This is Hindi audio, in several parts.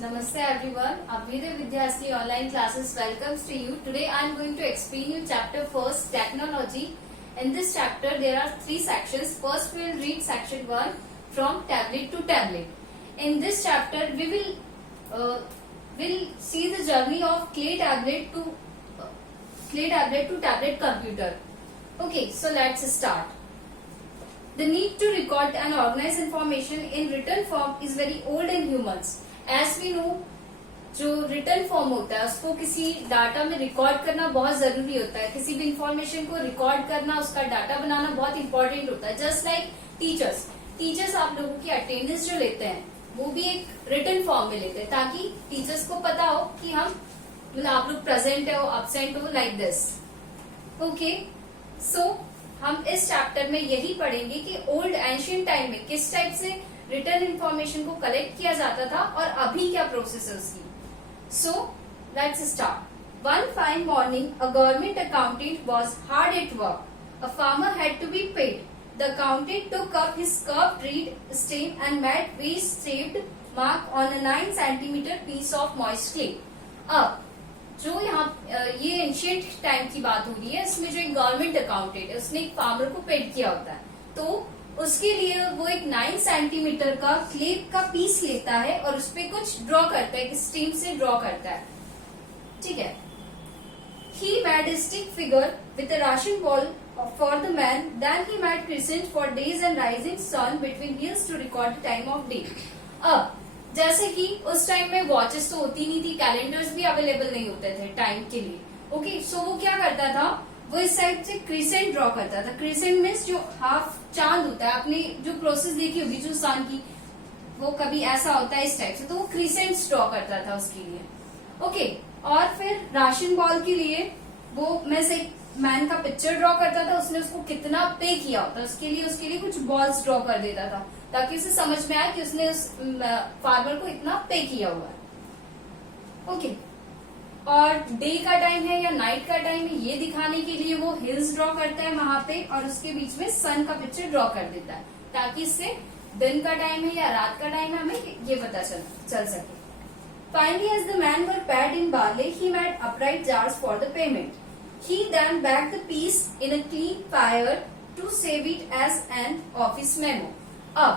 Namaste everyone. Abhyuday Vidyasri online classes welcomes to you. Today I am going to explain you chapter first, technology. In this chapter there are three sections. First we will read section 1 from tablet to tablet. In this chapter we will see the journey of clay tablet to tablet computer. Okay, so let's start. The need to record and organize information in written form is very old in humans. As we know, जो रिटर्न फॉर्म होता है उसको किसी डाटा में रिकॉर्ड करना बहुत जरूरी होता है. किसी भी इंफॉर्मेशन को रिकॉर्ड करना, उसका डाटा बनाना बहुत इंपॉर्टेंट होता है. जस्ट लाइक टीचर्स आप लोगों की अटेंडेंस जो लेते हैं वो भी एक रिटर्न फॉर्म में लेते हैं ताकि टीचर्स को पता हो कि हम आप लोग प्रेजेंट हो, एब्सेंट हो, लाइक दिस. ओके, सो हम इस चैप्टर में यही पढ़ेंगे कि ओल्ड एंशियंट टाइम में किस टाइप से रिटर्न इंफॉर्मेशन को कलेक्ट किया जाता था और अभी क्या प्रोसेस है उसकी. So let's start. One fine morning a government accountant was hard at work. A farmer had to be paid. The accountant took up his curved reed stem and made वेस्ट shaped mark on a 9 centimetre piece of moist clay. अब जो यहाँ ये एंशियंट टाइम की बात हो रही है, इसमें जो एक गवर्नमेंट अकाउंटेंट है उसने एक फार्मर को पेड किया होता है, तो उसके लिए वो एक 9 सेंटीमीटर का क्ले का पीस लेता है और उस पर कुछ ड्रॉ करता है, स्टीम से ड्रॉ करता है. ठीक है. He made a stick figure with a ration ball for the man. Then he made crescent for days and rising sun between hills to record the time of day. अब जैसे कि उस टाइम में वॉचेस तो होती नहीं थी, कैलेंडर्स भी अवेलेबल नहीं होते थे टाइम के लिए. ओके, सो वो क्या करता था, वो इस साइड से क्रिसेंट ड्रॉ करता था. क्रिसेंट मीन्स जो हाफ चांद होता है, आपने जो प्रोसेस देखी होगी जो सन की, वो कभी ऐसा होता है इस टाइप से, तो वो क्रिसेंट ड्रॉ करता था उसके लिए. ओके, और फिर राशन बॉल के लिए वो मैं से मैन का पिक्चर ड्रॉ करता था, उसने उसको कितना पे किया होता उसके लिए कुछ बॉल्स ड्रॉ कर देता था ताकि उसे समझ में आए कि उसने उस फार्मर को इतना पे किया हुआ है. ओके, और डे का टाइम है या नाइट का टाइम है ये दिखाने के लिए वो हिल्स ड्रॉ करता है वहां पे और उसके बीच में सन का पिक्चर ड्रॉ कर देता है ताकि इससे दिन का टाइम है या रात का टाइम है हमें ये पता चल सके. Finally, as the man were paid in barley, he made upright jars for the payment. He then baked the piece in a clean fire to save it as an office memo. अब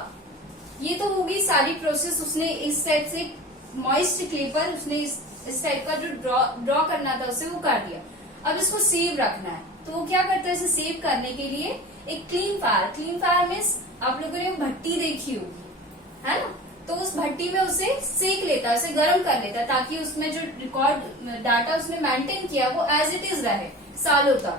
ये तो होगी सारी प्रोसेस. उसने इस टाइप से मॉइस्ट क्ले पर उसने इस टाइप का जो ड्रॉ करना था उसे वो कर दिया. अब इसको सेव रखना है तो वो क्या करता है, इसे सेव करने के लिए एक क्लीन फायर मीन्स आप लोगों ने भट्टी देखी होगी, है ना, तो उस भट्टी में उसे सेक लेता है, उसे गर्म कर लेता है ताकि उसमें जो रिकॉर्ड डाटा उसने मेंटेन किया वो एज इट इज रहे सालों तक.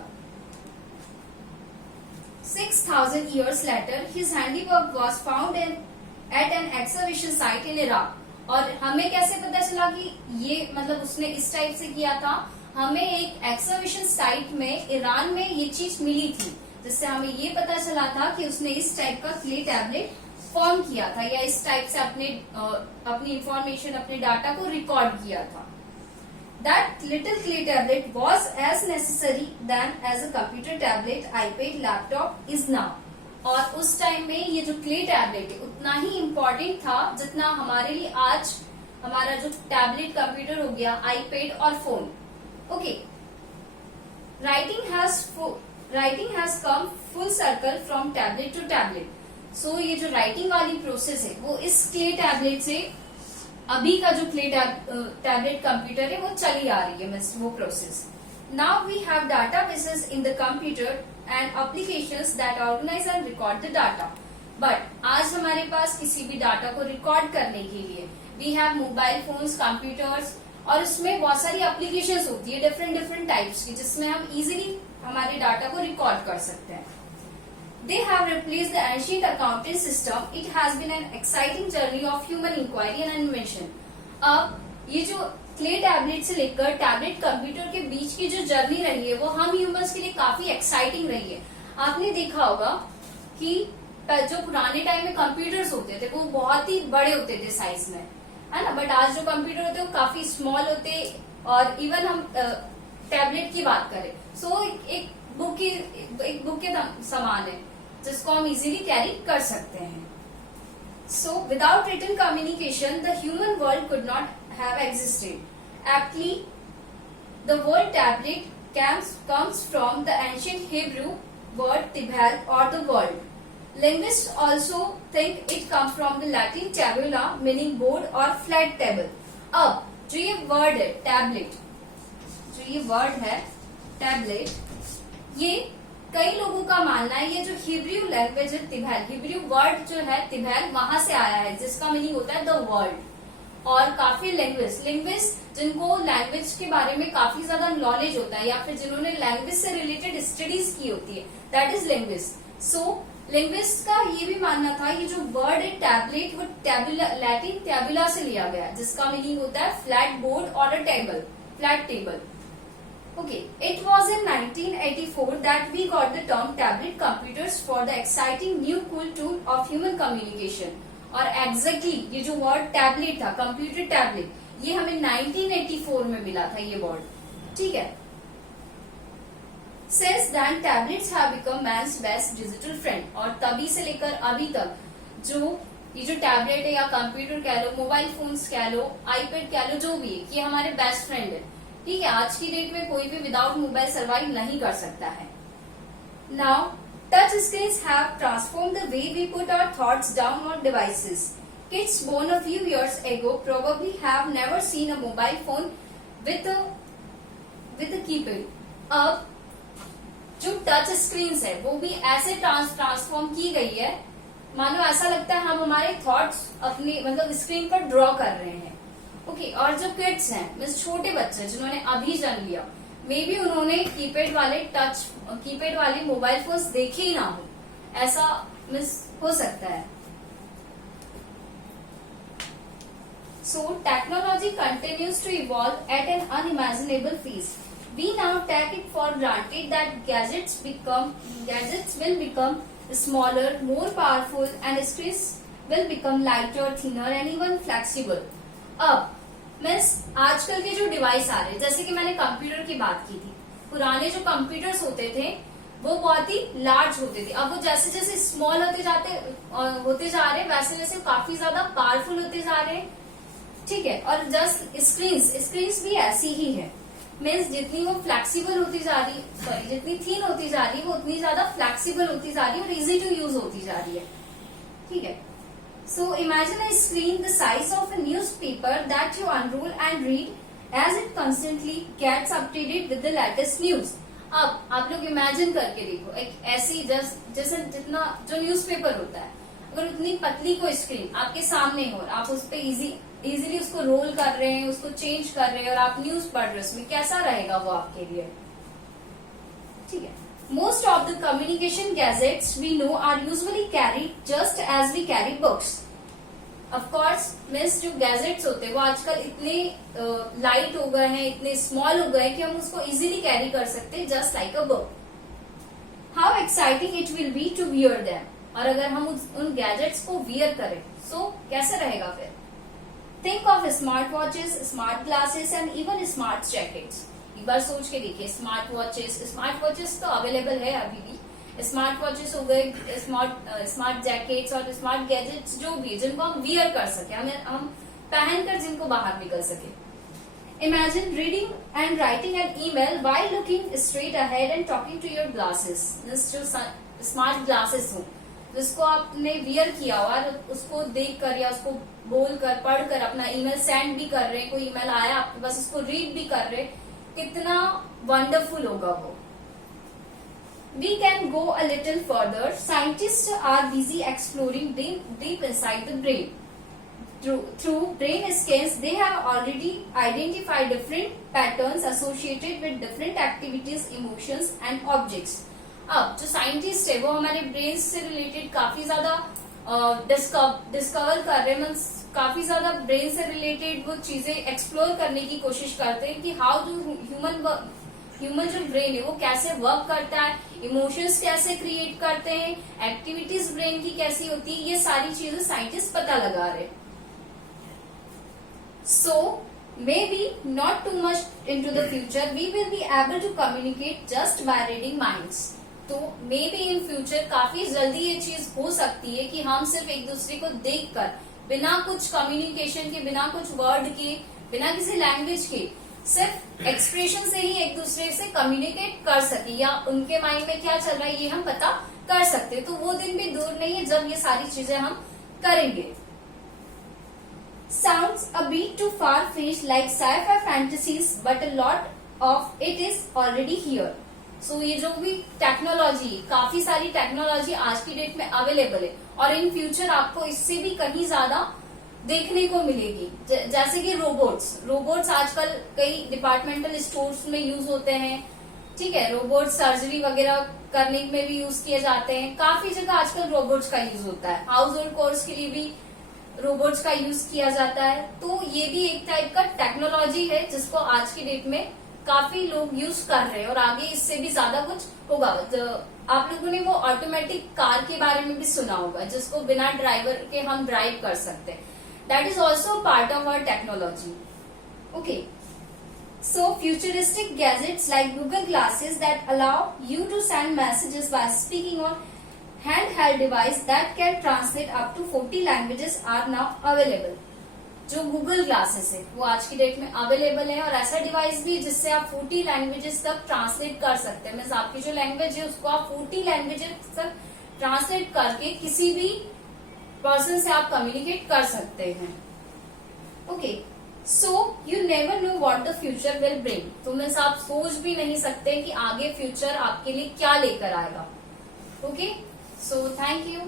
6,000 years later, his handiwork was found at an excavation site in Iraq. और हमें कैसे पता चला कि ये मतलब उसने इस टाइप से किया था, हमें एक एक्सकवेशन साइट में ईरान में ये चीज मिली थी जिससे हमें ये पता चला था कि उसने इस टाइप का क्ले टैबलेट फॉर्म किया था या इस टाइप से अपनी इंफॉर्मेशन, अपने डाटा को रिकॉर्ड किया था. That little clay tablet was as necessary than as a computer tablet, iPad, laptop is now. और उस टाइम में ये जो क्ले टैबलेट है उतना ही इम्पोर्टेंट था जितना हमारे लिए आज हमारा जो टैबलेट कंप्यूटर हो गया, आईपैड और phone. Okay, writing has come full circle from tablet to tablet. So ये जो राइटिंग वाली प्रोसेस है वो इस क्ले टैबलेट से अभी का जो क्ले टैबलेट कंप्यूटर है वो चली आ रही है वो process. Now we have databases in the computer and applications that organize and record the data. But आज हमारे पास किसी भी डाटा को रिकॉर्ड करने के लिए we have mobile phones, computers और उसमें बहुत सारी एप्लीकेशंस होती है डिफरेंट टाइप्स की जिसमें हम इजीली हमारे डाटा को रिकॉर्ड कर सकते हैं. They have replaced the ancient accounting system. It has been an exciting journey of human inquiry and invention. अब ये जो क्ले टैबलेट से लेकर टैबलेट कंप्यूटर के बीच की जो जर्नी रही है वो हम ह्यूमंस के लिए काफी एक्साइटिंग रही है. आपने देखा होगा कि जो पुराने टाइम में कंप्यूटर्स होते थे वो बहुत ही बड़े होते थे साइज में, है ना, बट आज जो कंप्यूटर होते हैं वो काफी स्मॉल होते. और इवन हम टैबलेट की बात करें सो एक बुक के समान है जिसको हम इजीली कैरी कर सकते हैं. So without written communication, the human world could not have existed. Aptly, the word tablet comes from the ancient Hebrew word tibhal or the world. Linguists also think it comes from the Latin tabula meaning board or flat table. अब जो ये वर्ड है टैबलेट, जो ये वर्ड है टैबलेट, ये कई लोगों का मानना है ये जो हिब्रू लैंग्वेज है तिबहल, हिब्रू वर्ड जो है तिबहल वहां से आया है जिसका मीनिंग होता है द वर्ल्ड. और काफी लिंग्विस्ट जिनको लैंग्वेज के बारे में काफी ज्यादा नॉलेज होता है या फिर जिन्होंने लैंग्वेज से रिलेटेड स्टडीज की होती है, that is linguist. So linguist का ये भी मानना था ये जो वर्ड है टैबलेट वो लैटिन टैबुला से लिया गया जिसका मीनिंग होता है फ्लैट बोर्ड और अ table, flat table. Okay, it was in 1984 that we got the term tablet computers for the exciting new cool tool of human communication. और exactly ये जो word tablet था, computer tablet, ये हमें 1984 में मिला था ये word. ठीक है. Since then, tablets have become man's best digital friend. और तभी से लेकर अभी तक जो ये जो टैबलेट है या कंप्यूटर कह लो, मोबाइल फोन्स कह लो, आईपैड कह लो, जो भी है, ये हमारे बेस्ट फ्रेंड है. ठीक है, आज की डेट में कोई भी विदाउट मोबाइल सर्वाइव नहीं कर सकता है. Now touch screens have transform the way we put our thoughts down on devices. Kids born a few years ago probably have never seen a mobile phone with a keypad. अब जो टच स्क्रीन्स है वो भी ऐसे ट्रांसफॉर्म की गई है, मानो ऐसा लगता है हम हमारे थॉट्स अपने मतलब स्क्रीन पर ड्रॉ कर रहे हैं. ओके, और जो किड्स हैं मीन्स छोटे बच्चे जिन्होंने अभी जन्म लिया, मे बी उन्होंने कीपैड वाले मोबाइल फोन्स देखे ही ना हो, ऐसा मीन्स हो सकता है. So technology continues to evolve at an unimaginable pace. We now take it for granted that gadgets will become smaller, more powerful, and screens will become lighter, thinner, and even flexible. अब मीन्स आजकल के जो डिवाइस आ रहे हैं, जैसे कि मैंने कंप्यूटर की बात की थी, पुराने जो कंप्यूटर्स होते थे वो बहुत ही लार्ज होते थे. अब वो जैसे जैसे स्मॉल होते जा रहे हैं वैसे वैसे काफी ज्यादा पावरफुल होते जा रहे हैं. ठीक है, और जस्ट स्क्रीन्स भी ऐसी ही है. मीन्स जितनी वो फ्लेक्सिबल होती जा रही, सॉरी जितनी थीन होती जा रही है वो उतनी ज्यादा फ्लेक्सिबल होती जा रही है और इजी टू यूज होती जा रही है. ठीक है. So imagine a screen the size of a newspaper that you unroll and read as it constantly gets updated with the latest news. अब आप लोग इमेजिन करके देखो, एक ऐसी जैसे जितना जो न्यूज़पेपर होता है, अगर उतनी पतली कोई स्क्रीन आपके सामने हो और आप उस पर इजीली उसको रोल कर रहे हैं, उसको चेंज कर रहे हैं और आप न्यूज पढ़ रहे हैं, उसमें कैसा रहेगा वो आपके लिए. ठीक है. Most of the communication gadgets we know are usually carried just as we carry books. Of course, means जो गैजेट्स होते हैं वो आजकल इतने लाइट हो गए हैं, इतने स्मॉल हो गए कि हम उसको इजीली कैरी कर सकते हैं just like a book. How exciting it will be to wear them. और अगर हम उन गैजेट्स को वियर करें सो कैसे रहेगा फिर. Think of smart watches, smart glasses and even smart jackets. एक बार सोच के देखिए, स्मार्ट वॉचेस तो अवेलेबल है अभी भी. स्मार्ट वॉचेस हो गए, स्मार्ट जैकेट्स और स्मार्ट गैजेट्स जो भी जिनको हम वियर कर सके, हम पहनकर जिनको बाहर निकल सके. Imagine reading and writing an email while looking straight ahead and talking to your glasses. जो स्मार्ट ग्लासेस हो जिसको आपने वियर किया हुआ है, उसको देख कर या उसको बोल कर पढ़ कर अपना ईमेल सेंड भी कर रहे हैं, कोई ईमेल आया आपके पास उसको रीड भी कर रहे, कितना वंडरफुल होगा वो. We can go a little further. Scientists are busy exploring deep inside the brain. Through brain scans, they have already identified different patterns associated with different activities, emotions, and objects. अब जो साइंटिस्ट है वो हमारे ब्रेन से रिलेटेड काफी ज्यादा डिस्कवर कर रहे हैं, काफी ज्यादा ब्रेन से रिलेटेड वो चीजें एक्सप्लोर करने की कोशिश करते हैं कि हाउ डू ह्यूमन जो ब्रेन है वो कैसे वर्क करता है, इमोशंस कैसे क्रिएट करते हैं, एक्टिविटीज ब्रेन की कैसी होती है, ये सारी चीजें साइंटिस्ट पता लगा रहे. So maybe not too much into the future we will be able to communicate just by reading minds. तो मे बी इन फ्यूचर काफी जल्दी ये चीज हो सकती है कि हम सिर्फ एक दूसरे को देखकर, बिना कुछ कम्युनिकेशन के, बिना कुछ वर्ड के, बिना किसी लैंग्वेज के, सिर्फ एक्सप्रेशन से ही एक दूसरे से कम्युनिकेट कर सके, या उनके माइंड में क्या चल रहा है ये हम पता कर सकते। तो वो दिन भी दूर नहीं है जब ये सारी चीजें हम करेंगे। Sounds a bit too far-fetched like sci-fi fantasies, but a lot of it is already here. So ये जो भी टेक्नोलॉजी, काफी सारी टेक्नोलॉजी आज की डेट में अवेलेबल है और इन फ्यूचर आपको इससे भी कहीं ज्यादा देखने को मिलेगी। जैसे कि रोबोट्स आजकल कई डिपार्टमेंटल स्टोर्स में यूज होते हैं, ठीक है। रोबोट सर्जरी वगैरह करने में भी यूज किए जाते हैं। काफी जगह आजकल रोबोट्स का यूज होता है। हाउस होल्ड कोर्स के लिए भी रोबोट्स का यूज किया जाता है। तो ये भी एक टाइप का टेक्नोलॉजी है जिसको आज की डेट में काफी लोग यूज कर रहे हैं और आगे इससे भी ज्यादा कुछ होगा। तो आप लोगों ने वो ऑटोमेटिक कार के बारे में भी सुना होगा जिसको बिना ड्राइवर के हम ड्राइव कर सकते हैं। That is also part of our technology. Okay, so futuristic gadgets like Google Glasses that allow you to send messages by speaking on handheld device that can translate up to 40 languages are now available. जो Google Glasses है वो आज की डेट में अवेलेबल है और ऐसा डिवाइस भी जिससे आप 40 लैंग्वेजेस तक ट्रांसलेट कर सकते हैं। मीन्स आपकी जो लैंग्वेज है उसको आप 40 लैंग्वेजेस तक ट्रांसलेट करके किसी भी पर्सन से आप कम्युनिकेट कर सकते हैं। Okay, so you never know what the future will bring. तो मीन्स आप सोच भी नहीं सकते कि आगे फ्यूचर आपके लिए क्या लेकर आएगा। Okay, so thank you.